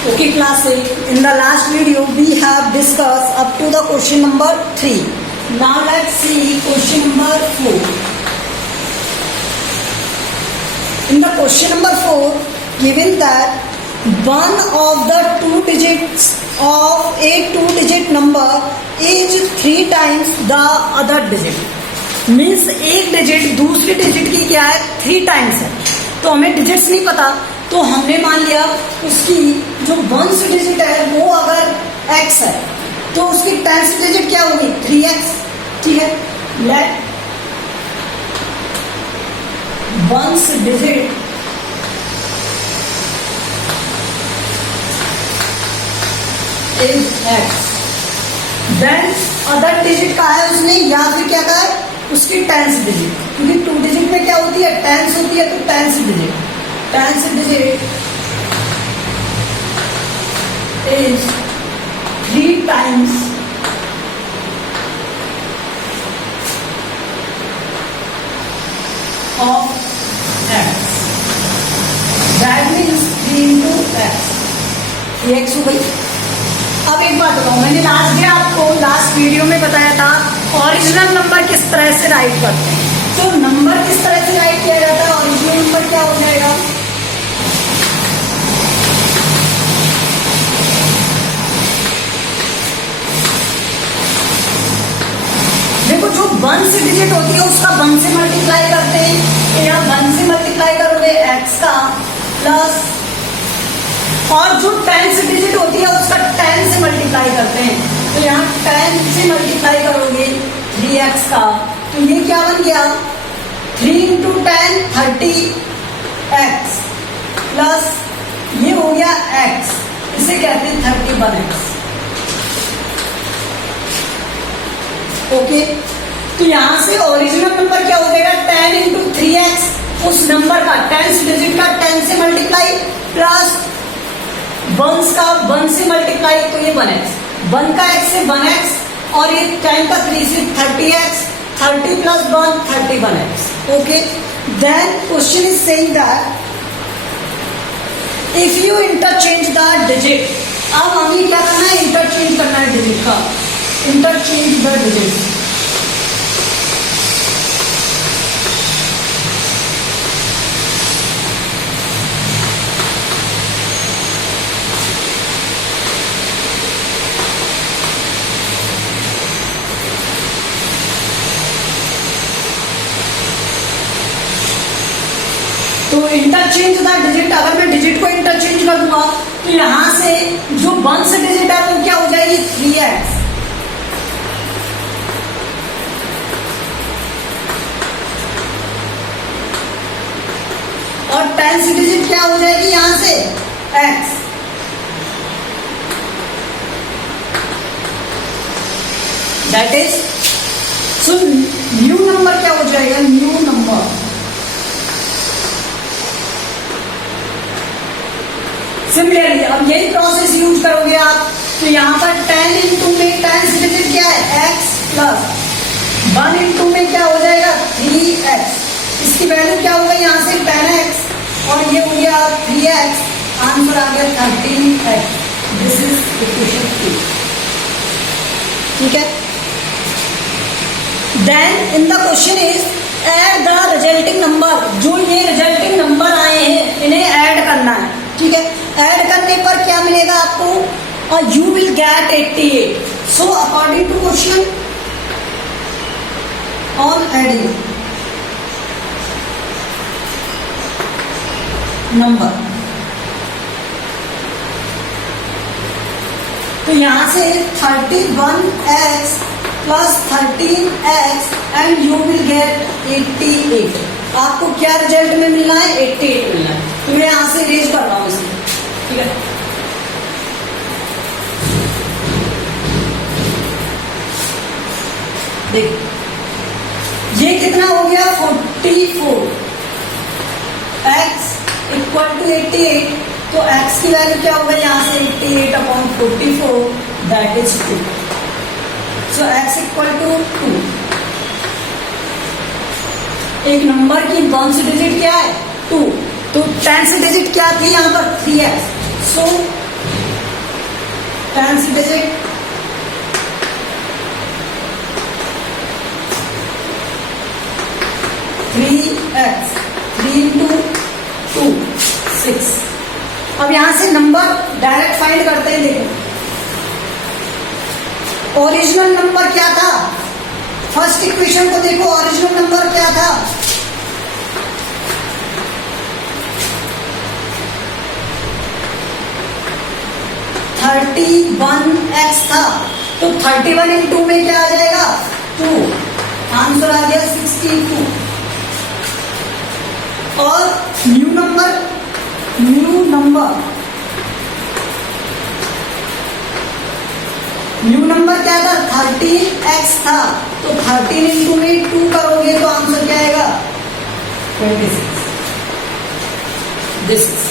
Okay, class 8. In the last video, we have discussed up to the question number 3. Now let's see question number 4. In the question number 4, given that one of the two digits of a two-digit number is 3 times the other digit. Means एक digit दूसरी digit की क्या है 3 times है. तो हमें digits नहीं पता, तो हमने मान लिया उसकी जो वंस डिजिट है वो अगर x है तो उसकी टेंस डिजिट क्या होगी 3x. ठीक है, let once digit is x, then other digit का है उसने या फिर क्या कहा है उसकी टेंस डिजिट, क्योंकि 2 डिजिट में क्या होती है टेंस होती है, तो tens digit is 3 times of x. That means 3 into x. ये x हो गई. अब एक बात बताओ, मैंने लास्ट वीडियो में बताया था ओरिजिनल नंबर किस तरह से राइट करते हैं. तो नंबर किस तरह से राइट किया जाता है, ओरिजिनल नंबर क्या हो जाएगा देखो, जो 1 से डिजिट होती है उसका 1 से मल्टीप्लाई करते हैं. तो यहाँ 1 से मल्टीप्लाई करोगे x का प्लस, और जो 10 से डिजिट होती है उसका 10 से मल्टीप्लाई करते हैं. तो यहाँ 10 से मल्टीप्लाई करोगे 3x का, तो ये क्या बन गया 3 into 10 30x प्लस ये हो गया x, इसे कहते हैं 31x. ओके, तो यहां से ओरिजिनल नंबर क्या हो जाएगा 10 into 3x, उस नंबर का 10 डिजिट का 10 से मल्टीप्लाई प्लस 1 का 1 से मल्टीप्लाई, तो ये 1x, 1 का x से 1x, और ये 10 का 3 से 30x, 30 plus 1 31x. Okay, then question is saying that if you interchange the digit, अब हमें क्या करना है इंटरचेंज करना है डिजिट का, इंटरचेंज द डिजिट. तो इंटरचेंज द डिजिट, अगर मैं डिजिट को इंटरचेंज कर दूंगा तो यहां से जो 1 से डिजिट है वो क्या हो जाएगी 3x, और 10 से डिजिट क्या हो जाएगी यहां से x. That is so new number क्या हो जाएगा, न्यू नंबर सिमिलरली. अब यही प्रोसेस यूज करोगे आप, तो यहाँ पर 10 इंटू में 10 डिजिट क्या है x प्लस 1 इंटू में क्या हो जाएगा 3x, इसकी वैल्यू क्या होगा यहाँ से 10x, और ये हो गया 3x, आंसर आ गया 13x. This is equation 2. ठीक है, then in the question is add the resulting number. जो ये रिजल्टिंग नंबर आए हैं इन्हें ऐड करना है. ठीक है, ऐड करने पर क्या मिलेगा आपको, you will get 88. So according to question on adding number, तो यहां से 31x plus 13x and you will get 88. आपको क्या रिजल्ट में मिलना है 88 मिलना है. तो मैं यहां से रेज कर रहा हूं इसे. ठीक है, देखिए ये कितना हो गया 44, x इक्वल टू 88, तो x की वैल्यू क्या होगा यहाँ से 88 upon 44, that is 2. So x equal to 2. एक नंबर की 1 डिजिट क्या है 2, तो 10 डिजिट क्या थी यहाँ पर 3x. सो 10th digit, 3x, 3 into 2, 6। अब यहां से नंबर डायरेक्ट फाइंड करते हैं। देखो ओरिजिनल नंबर क्या था, फर्स्ट इक्वेशन को देखो, ओरिजिनल नंबर क्या था, 31x था। तो 31 × 2 में क्या आ जाएगा, 2, आंसर आ गया 62। और न्यू नंबर क्या था, 13x था। तो 13 × में 2 करोगे तो आंसर क्या आएगा, 26। This is.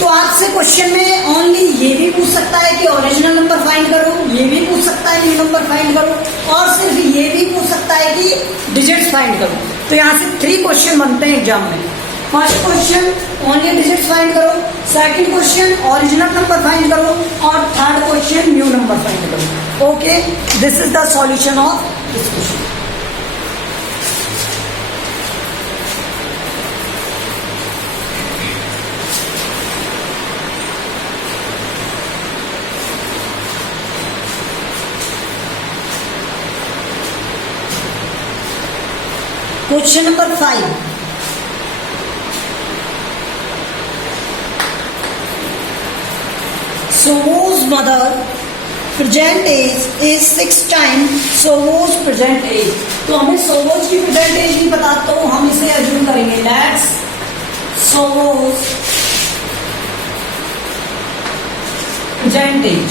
तो आपसे क्वेश्चन में ओनली ये भी पूछ सकता है कि ओरिजिनल नंबर फाइंड करो, ये भी पूछ सकता है न्यू नंबर फाइंड करो, और सिर्फ ये भी पूछ सकता है कि डिजिट्स फाइंड करो। तो यहाँ से 3 क्वेश्चन बनते हैं एग्जाम में। First question only digits find करो, second question original number find करो, और third question new number find करो। Okay, this is the solution of this question. Question number 5. Somo's mother present age is 6 times Somo's present age. तो हमें सोमोज की present as नहीं पता, तो हम इसे अज्यूम करेंगे। लेट्स सोमोज प्रेजेंट एज,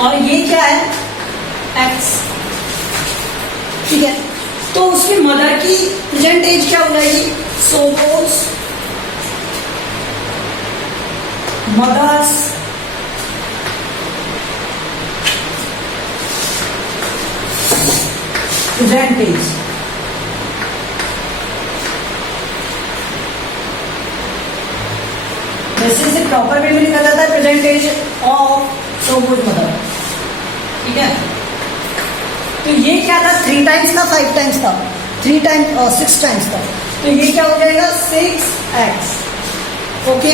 और ये क्या है, x। ठीक है, तो उसकी मदर की प्रेजेंट एज क्या हो जाएगी, सोमोज मदर्स प्रेजेंट एज। जैसे इसे प्रॉपर वे में लिखा जाता है, प्रेजेंट एज ऑफ सोमोज मदर। ठीक है, तो ये क्या था, 3 टाइम्स था, 5 टाइम्स था, 3 टाइम्स और 6 टाइम्स था। तो ये क्या हो जाएगा, 6x। ओके,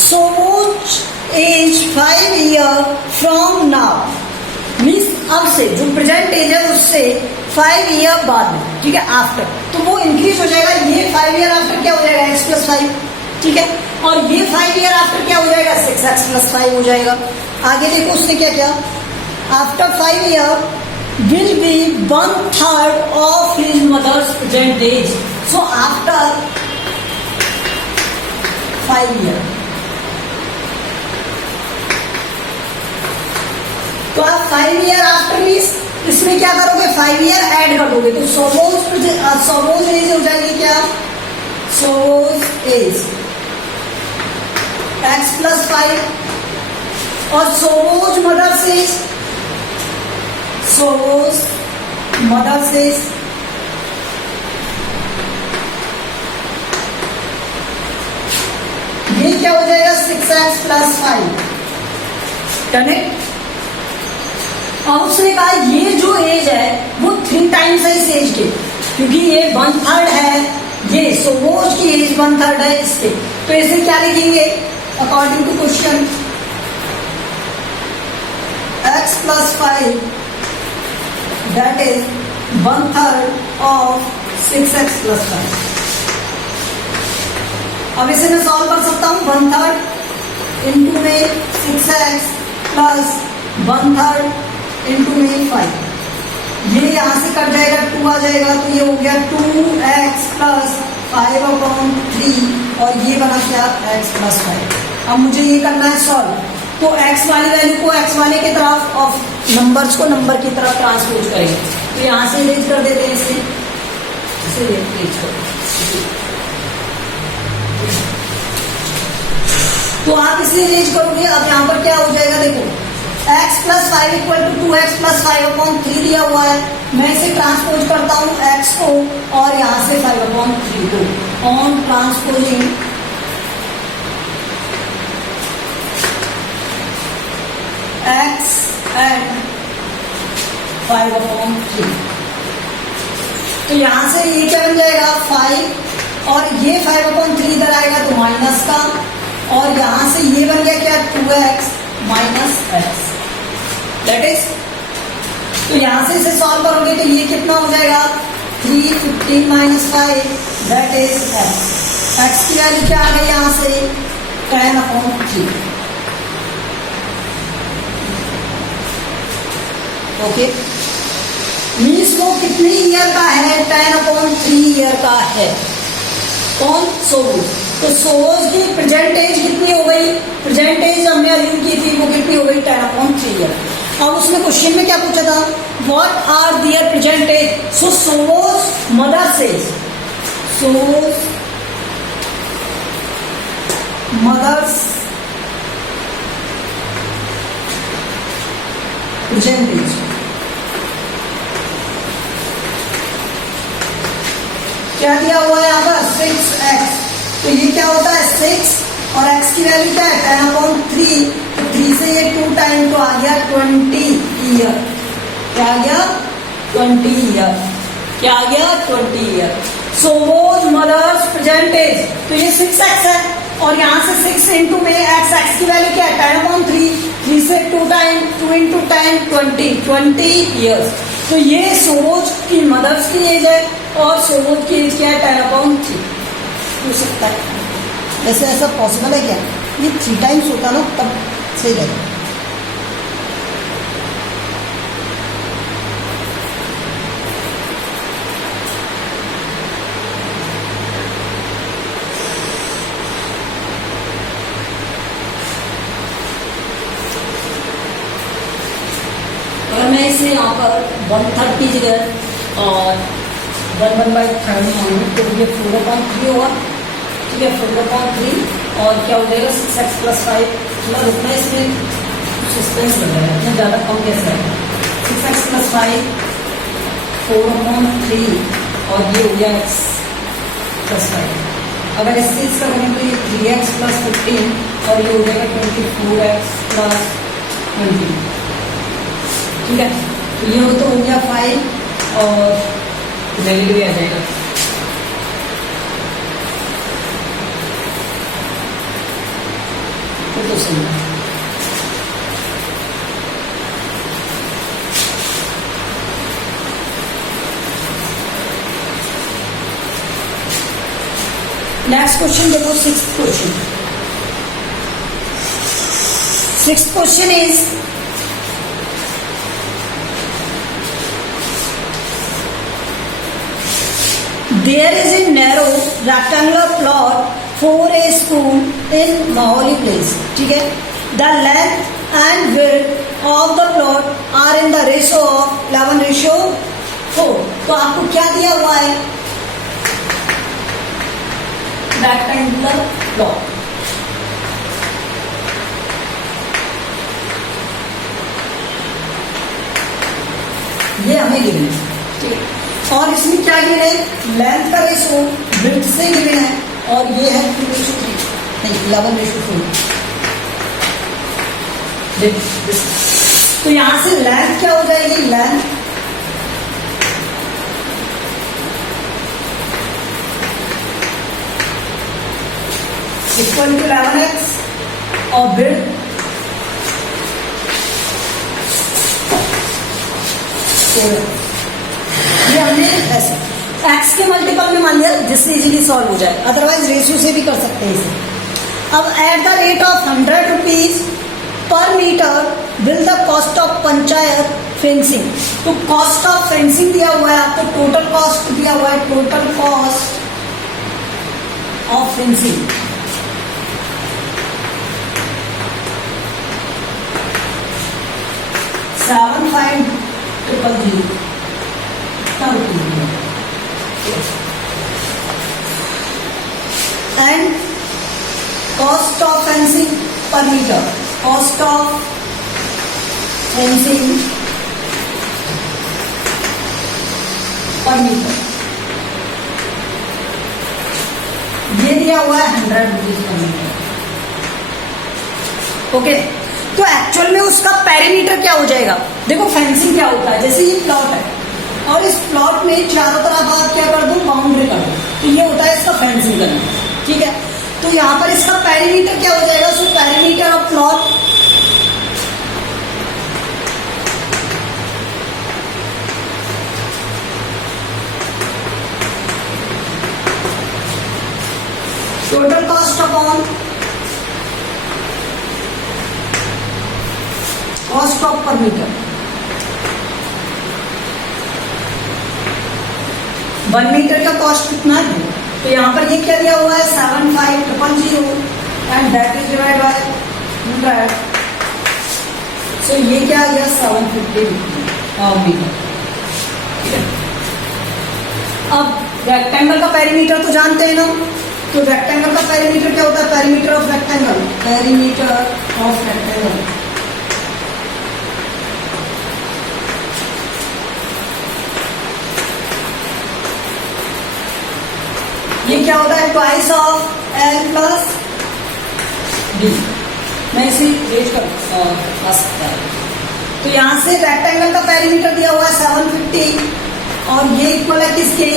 सोमोज age 5 year from now, means अब से जो प्रेजेंट एज है उससे 5 ईयर बाद में। ठीक है, आफ्टर, तो वो इंक्रीज हो जाएगा। ये 5 ईयर आफ्टर क्या हो जाएगा, x + 5। ठीक है, और ये 5 ईयर आफ्टर क्या हो जाएगा, 6x + 5 हो जाएगा। आगे देखो उसने क्या किया, after 5 year will be 1/3 of his mother's present age. So after 5 years, तो आप 5 ईयर आफ्टर मीन्स इसमें क्या करोगे, 5 ईयर ऐड कर दोगे, तो सोमोज एज हो जाएगी क्या, सोमोज एज x + 5, और सोमोज मदर एज, सोमोज मदर एज ये क्या हो जाएगा, 6x + 5। कनेक्ट। और उसने कहा ये जो एज है वो 3 टाइम्स है इस एज के, क्योंकि ये 1/3 है, ये सोमोज की एज 1/3 है इसके। तो इसे क्या लिखेंगे, according to question, x + 5 that is 1/3 of 6x + 5। अब इसे मैं सॉल्व कर सकता हूँ, 1/3 इंटू में 6x प्लस 1/3 इंटू में 5। ये यहाँ से कट जाएगा, 2 आ जाएगा, तो ये हो गया 2x + 5/3, और ये बना क्या, x + 5। अब मुझे ये करना है सॉल्व, तो x वाली वैल्यू को x वाले की तरफ और नंबर्स को नंबर की तरफ ट्रांसपोज करेंगे। तो यहाँ से इरेज कर देते हैं इसे इरेज करो। तो आप इसे इरेज करोगे, अब यहाँ पर क्या हो जाएगा, देखो x + 5 = 2x + 5/3 दिया हुआ है। मैं इसे ट्रांसपोज करता हूँ x को और यहाँ से 5/3 को ऑन ट्रांसपोजिंग x एंड 5/3। तो यहाँ से ये क्या बन जाएगा 5 और ये 5/3 इधर आएगा तो माइनस का, और यहाँ से ये बन गया क्या 2x minus x that is. तो यहाँ से इसे सॉल्व करोगे तो ये कितना हो जाएगा 3 15 minus 5 that is x। x की वैल्यू क्या आ गई यहाँ से 10/3। ओके मीन्स वो कितनी ईयर का है 10/3 ईयर का है। कौन सोज। तो सोज की प्रेजेंट एज कितनी हो गई, प्रेजेंट एज हमने अज्यूम की थी वो कितनी हो गई 10/3 ईयर। अब उसने क्वेश्चन में क्या पूछा था what are their present age. So सोज मदर सेज, सोज मदर्स प्रेजेंट एज क्या दिया हुआ है यहाँ पर 6x। तो ये क्या होता है 6 और x की वैल्यू क्या है 10/3। तो 3 से ये 2 टाइम तो आ गया 20 ईयर। क्या आ गया 20 ईयर। क्या आ गया 20 ईयर। सो वो मदर्स प्रेजेंट एज तो ये 6x है और यहाँ से 6 इंटू में x की वैल्यू क्या है 10/3। 3 से 2 टाइम 2 इंटू 10 20 ईयर्स। तो ये सोच की मदर्स की एज है और सोच की एज क्या है 10/3। हो सकता है वैसे ऐसा पॉसिबल है क्या, ये 3 टाइम्स होता ना तब सही रहेगा। अगर मैं इसे यहाँ पर 130 जगह और 1/3 मानूँ तो ये 4/3 होगा। ठीक है 4/3 और क्या हो जाएगा 6x + 5। थोड़ा रुकना इसमें सस्पेंस लग रहा है, इतना ज़्यादा कम कैसे है 6x + 5 4/3 और ये हो गया x + 5। अगर इससे इसका करें तो ये 3x + 15 और ये हो जाएगा 24x + 20। ठीक है तो ये तो हो गया 5 और वैल्यू भी आ जाएगा। तो सही है। नेक्स्ट क्वेश्चन देखो 6th question. 6th question is there is a narrow rectangular plot for a school in Maholi place. ठीक है the length and width of the plot are in the ratio of 11:4। तो आपको क्या दिया हुआ है rectangular plot। ये हमें गिवन है। ठीक है और इसमें क्या गिवन है लेंथ का रेशो विड्थ से गिवन है और ये है 2:3 नहीं 11:4। तो यहां से लेंथ क्या हो जाएगी लेंथ इक्वल टू 11x और विड्थ ये हमने ऐसे x के मल्टीपल में मान लिया जिससे इजीली सॉल्व हो जाए, अदरवाइज रेशियो से भी कर सकते हैं इसे। अब at the rate of 100 rupees per metre will the cost of panchayat fencing. तो कॉस्ट ऑफ फेंसिंग दिया हुआ है आपको, टोटल कॉस्ट दिया हुआ है, total cost of fencing $7,500 and cost of fencing per meter, cost of fencing पर मीटर, ये दिया हुआ है 100 रुपीज पर मीटर। ओके, तो एक्चुअल में उसका पेरीमीटर क्या हो जाएगा? देखो फेंसिंग क्या होता है, जैसे ये प्लॉट है और इस प्लॉट में चारों तरफ आप क्या कर दो, बाउंड्री कर दो, तो ये होता है इसका फेंसिंग करना। ठीक है, तो यहाँ पर इसका पेरीमीटर क्या हो जाएगा? So perimeter of plot total cost upon cost of पर मीटर। 1 मीटर का कॉस्ट कितना है? तो यहाँ पर ये क्या दिया हुआ है 7500 and that is divide by 100। सो ये क्या आ गया 750 मीटर। अब रेक्टेंगल का पेरीमीटर तो जानते हैं ना, तो रेक्टेंगल का पेरीमीटर क्या होता है? Perimeter of rectangle, perimeter of rectangle ये क्या होता है? Twice of L plus D. मैं इसे रेज कर सकता है। तो यहां से रेक्टेंगल का पेरीमीटर दिया हुआ है 750 और ये इक्वल है किसके?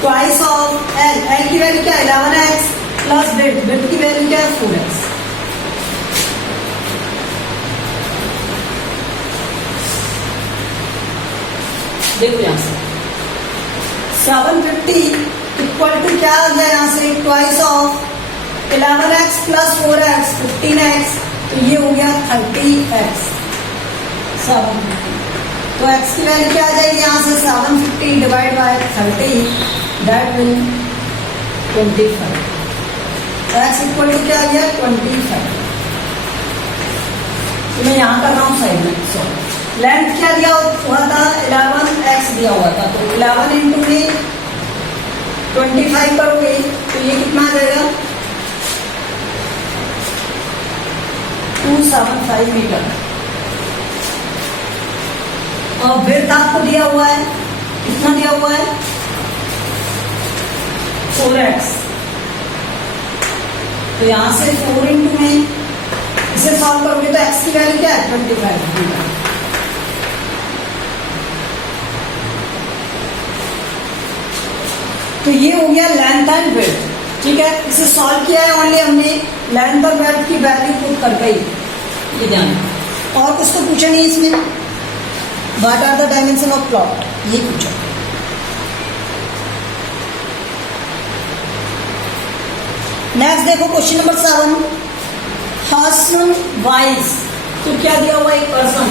Twice of L. एल की वैल्यू क्या है? 11x प्लस विड्थ, विड्थ की वैल्यू क्या है? 4x। देखो यहां से 750 इक्वल टू क्या आ गया यहाँ से? Twice of 11x plus 4x 15x, तो ये हो गया 30x 750। तो x की वैल्यू क्या आ जाएगी यहाँ से? 750 डिवाइड बाय 30, दैट विल 25। तो x इक्वल टू क्या आ गया? 25। तो मैं यहाँ कर रहा हूँ साइड में। सो लेंथ क्या दिया हुआ था? 11x दिया हुआ था, तो 11 इंटू में 25 करोगे तो ये कितना आ जाएगा? 275 मीटर। और विड्थ आपको दिया हुआ है, कितना दिया हुआ है? 4x। तो यहां से 4 इंटू में इसे सॉल्व करोगे तो x की वैल्यू क्या है? 25 मीटर। तो ये हो गया लेंथ एंड विड्थ। ठीक है, इसे सॉल्व किया है ओनली हमने लेंथ और विड्थ की वैल्यू पुट कर गई, ये ध्यान। और कुछ तो पूछा नहीं इसमें। What are the dimension of plot, ये पूछा। नेक्स्ट देखो क्वेश्चन नंबर 7, हसन वाइज। तो क्या दिया हुआ? एक पर्सन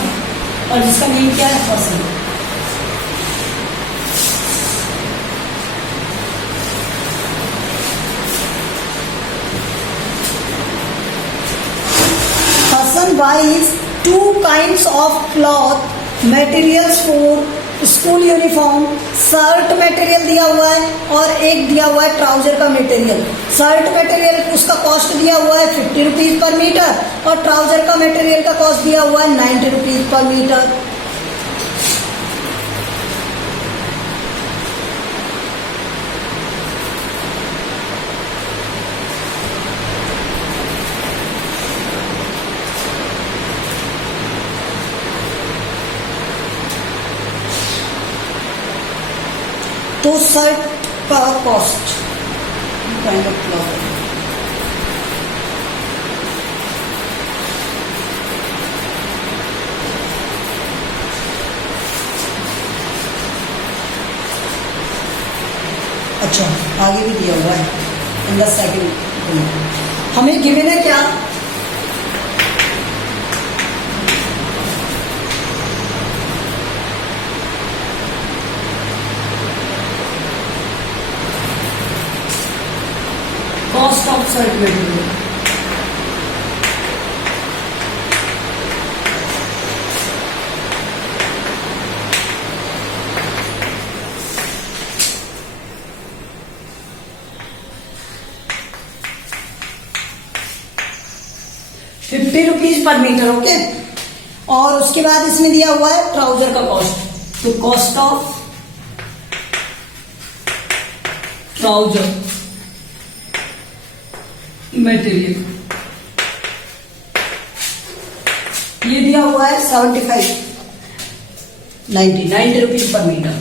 और जिसका नेम क्या है? Hasan. buys 2 kinds of cloth materials for school uniform. Shirt material दिया हुआ है और एक दिया हुआ है ट्राउजर का मटेरियल। शर्ट मटेरियल उसका कॉस्ट दिया हुआ है 50 रुपीज पर मीटर और ट्राउजर का मटेरियल का कॉस्ट दिया हुआ है 90 रुपीज पर मीटर। तो शर्ट का कॉस्ट काइंड ऑफ क्लॉथ है। अच्छा, आगे भी दिया हुआ है इन द सेकंड। हमें गिवन है क्या? Cost of shirt material. ₹50 पर मीटर। ओके, और उसके बाद इसमें दिया हुआ है ट्राउजर का कॉस्ट। तो कॉस्ट ऑफ ट्राउजर मटेरियल ये दिया हुआ है 75 90 rupees per metre.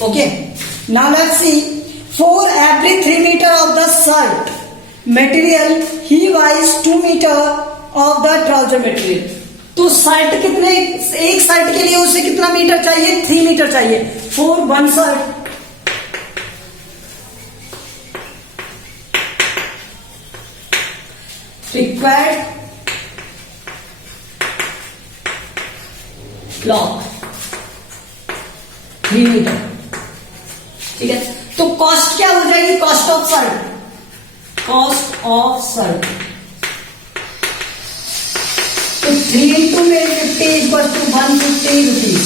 Okay, now let's see for every 3 metre of the shirt material he buys 2 metre of the trouser material. तो शर्ट कितने, एक शर्ट के लिए उसे कितना मीटर चाहिए, 3 मीटर चाहिए। For one shirt required cloth 3 metre. ठीक है, तो कॉस्ट क्या हो जाएगी, cost of shirt, cost of shirt तो 3 इंटू में 50 equal to 150 rupees.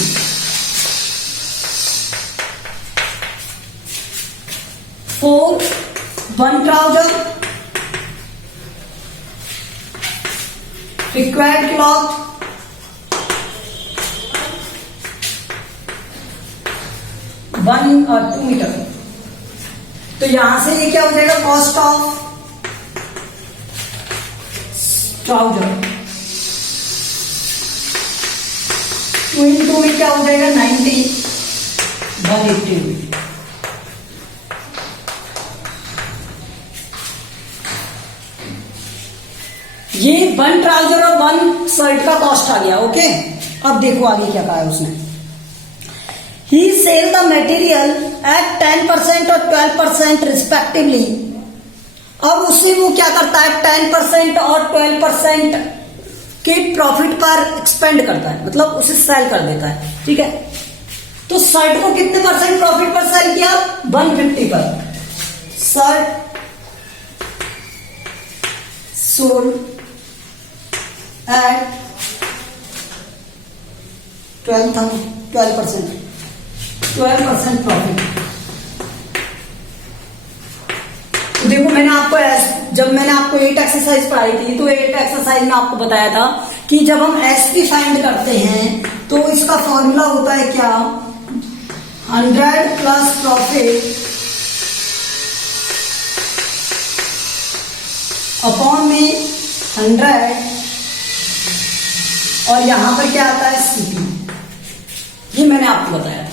For one trouser required cloth 1 और 2 मीटर। तो यहां से ये क्या हो जाएगा, कॉस्ट ऑफ ट्राउजर 2 इंटू में क्या हो जाएगा 90 180। ये वन ट्राउजर और वन शर्ट का कॉस्ट आ गया। ओके, अब देखो आगे क्या कहा है उसने। ही सेल द मटेरियल एट 10% और 12% रिस्पेक्टिवली। अब उससे वो क्या करता है, 10% और 12% के प्रॉफिट पर एक्सपेंड करता है, मतलब उसे सेल कर देता है। ठीक है, तो शर्ट को कितने परसेंट प्रॉफिट पर सेल किया, 150 पर। Shirt sold at 12% profit. तो देखो मैंने आपको जब मैंने आपको 8 एक्सरसाइज पढ़ाई थी तो 8 एक्सरसाइज में आपको बताया था कि जब हम एसपी फाइंड करते हैं तो इसका फॉर्मूला होता है क्या, 100 प्लस प्रॉफिट अपॉन में 100 और यहां पर क्या आता है सीपी। ये मैंने आपको बताया था,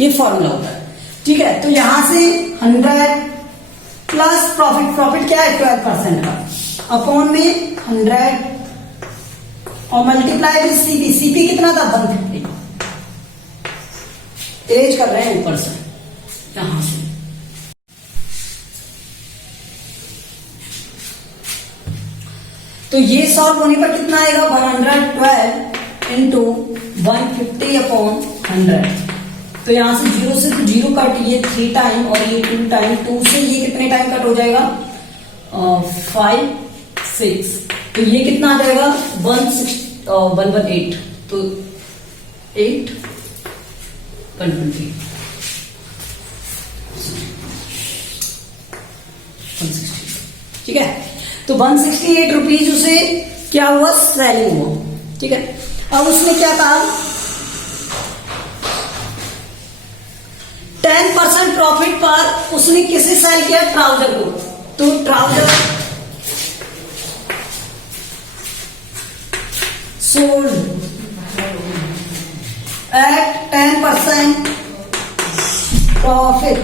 ये फॉर्मूला होता है। ठीक है, तो यहां से 100 प्लस प्रॉफिट, प्रॉफिट क्या है 12% का, अपॉन में 100 और मल्टीप्लाई विद सीपी। सीपी कितना था 150। इरेज कर रहे हैं ऊपर से, यहां से। तो ये सॉल्व होने पर कितना आएगा, 112 इंटू 150 अपॉन 100। तो यहां से 0 से 0 कट, ये 3 टाइम और ये 2 टाइम, 2 से ये कितने टाइम कट हो जाएगा 5 6। तो ये कितना आ जाएगा 118। तो 8 120 160। ठीक है, तो 168 रुपीज उसे क्या हुआ, सेलिंग हुआ। ठीक है, अब उसने क्या कहा, 10% प्रॉफिट पर उसने किसे सेल किया, ट्राउजर को। तो trouser sold at 10% profit.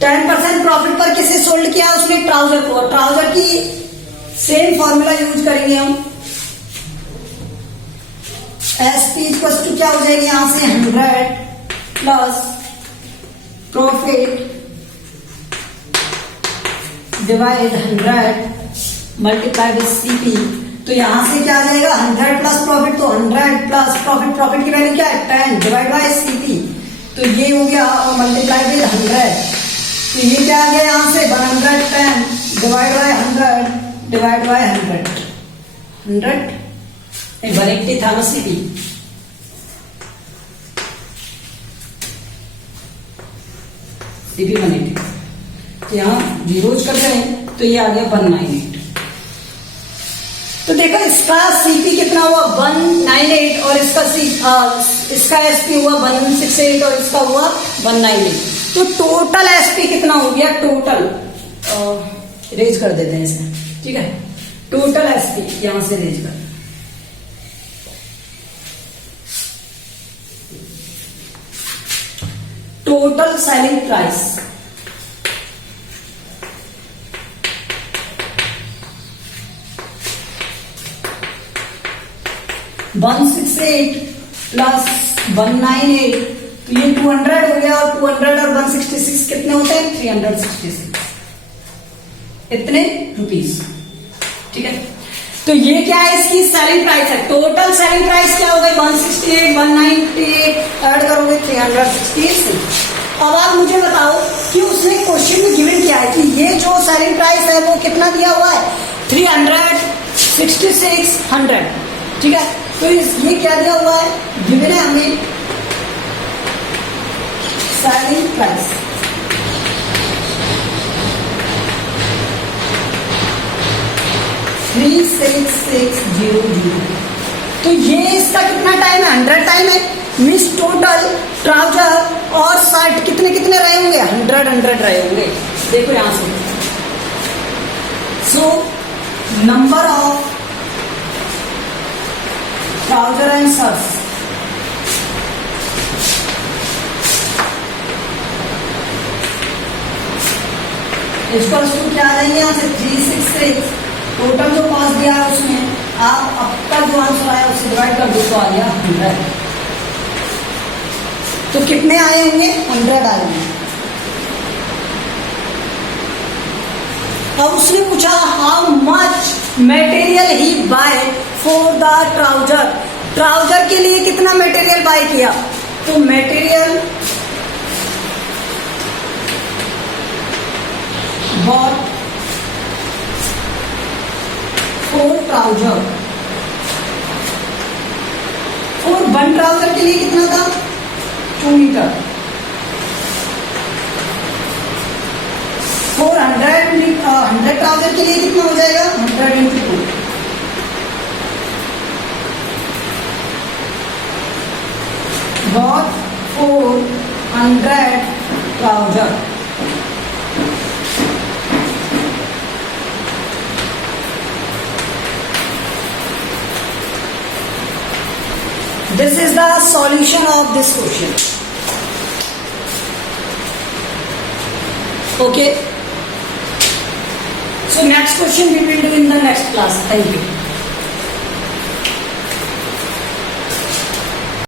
10% profit पर किसे सोल्ड किया उसने, ट्राउजर को। ट्राउजर की सेम फॉर्मूला यूज करेंगे हम, एसपी इक्वल टू क्या हो जाएगी, यहां से 100 plus profit divide 100 multiply with CP. तो यहां से क्या आ जाएगा 100 प्लस प्रॉफिट, तो 100 प्लस प्रॉफिट, प्रॉफिट की वैल्यू क्या है 10 डिवाइड बाय सीपी। तो ये हो गया और मल्टीप्लाई विद 100। तो ये क्या आ गया यहां से 110 डिवाइड बाय 100 डिवाइड बाय 100 180 था ना सीपी। सीपी 180, तो यहाँ जीरोज कर रहे हैं तो ये आ गया 198। तो देखो इसका सीपी कितना हुआ 198 और इसका एसपी हुआ 168 और इसका हुआ 198। तो टोटल एसपी कितना हो गया, टोटल रेज कर देते हैं इसे, ठीक है। टोटल एसपी यहां से रेज कर, टोटल सेलिंग प्राइस $168 प्लस 198, तो ये 200 हो गया, और 200 और 166 कितने होते हैं, 366 इतने रुपीस, ठीक है। तो ये क्या है, इसकी सेलिंग प्राइस है। टोटल सेलिंग प्राइस क्या हो गई 168, 198 ऐड करोगे 366। अब आप मुझे बताओ कि उसने क्वेश्चन में गिवन किया है कि ये जो सेलिंग प्राइस है वो कितना दिया हुआ है, 366, 100, ठीक है। तो ये क्या दिया हुआ है, गिवन है हमें सेलिंग प्राइस, $36600। तो ये इसका कितना टाइम है, 100 टाइम है। मिस टोटल ट्राउजर और शर्ट कितने कितने रहे होंगे, 100 रहे होंगे। देखो यहां से, so number of trouser and shirts इसका क्या आ जाएंगे, यहाँ से 366 टोटल जो कॉस्ट दिया है उसमें आप अब तक जो आंसर आया उससे डिवाइड कर दो, तो आ गया 100। तो कितने आए होंगे, 100 आए होंगे। अब उसने पूछा how much material he buy for the trouser, trouser के लिए कितना मटेरियल बाय किया। तो मटेरियल बॉट फॉर ट्राउजर, और 1 ट्राउजर के लिए कितना था, 2 मीटर। 100 ट्राउजर के लिए कितना हो जाएगा, 100 × 2। Bought 400 trouser, this is the solution of this question. Okay, so next question we will do in the next class. Thank you.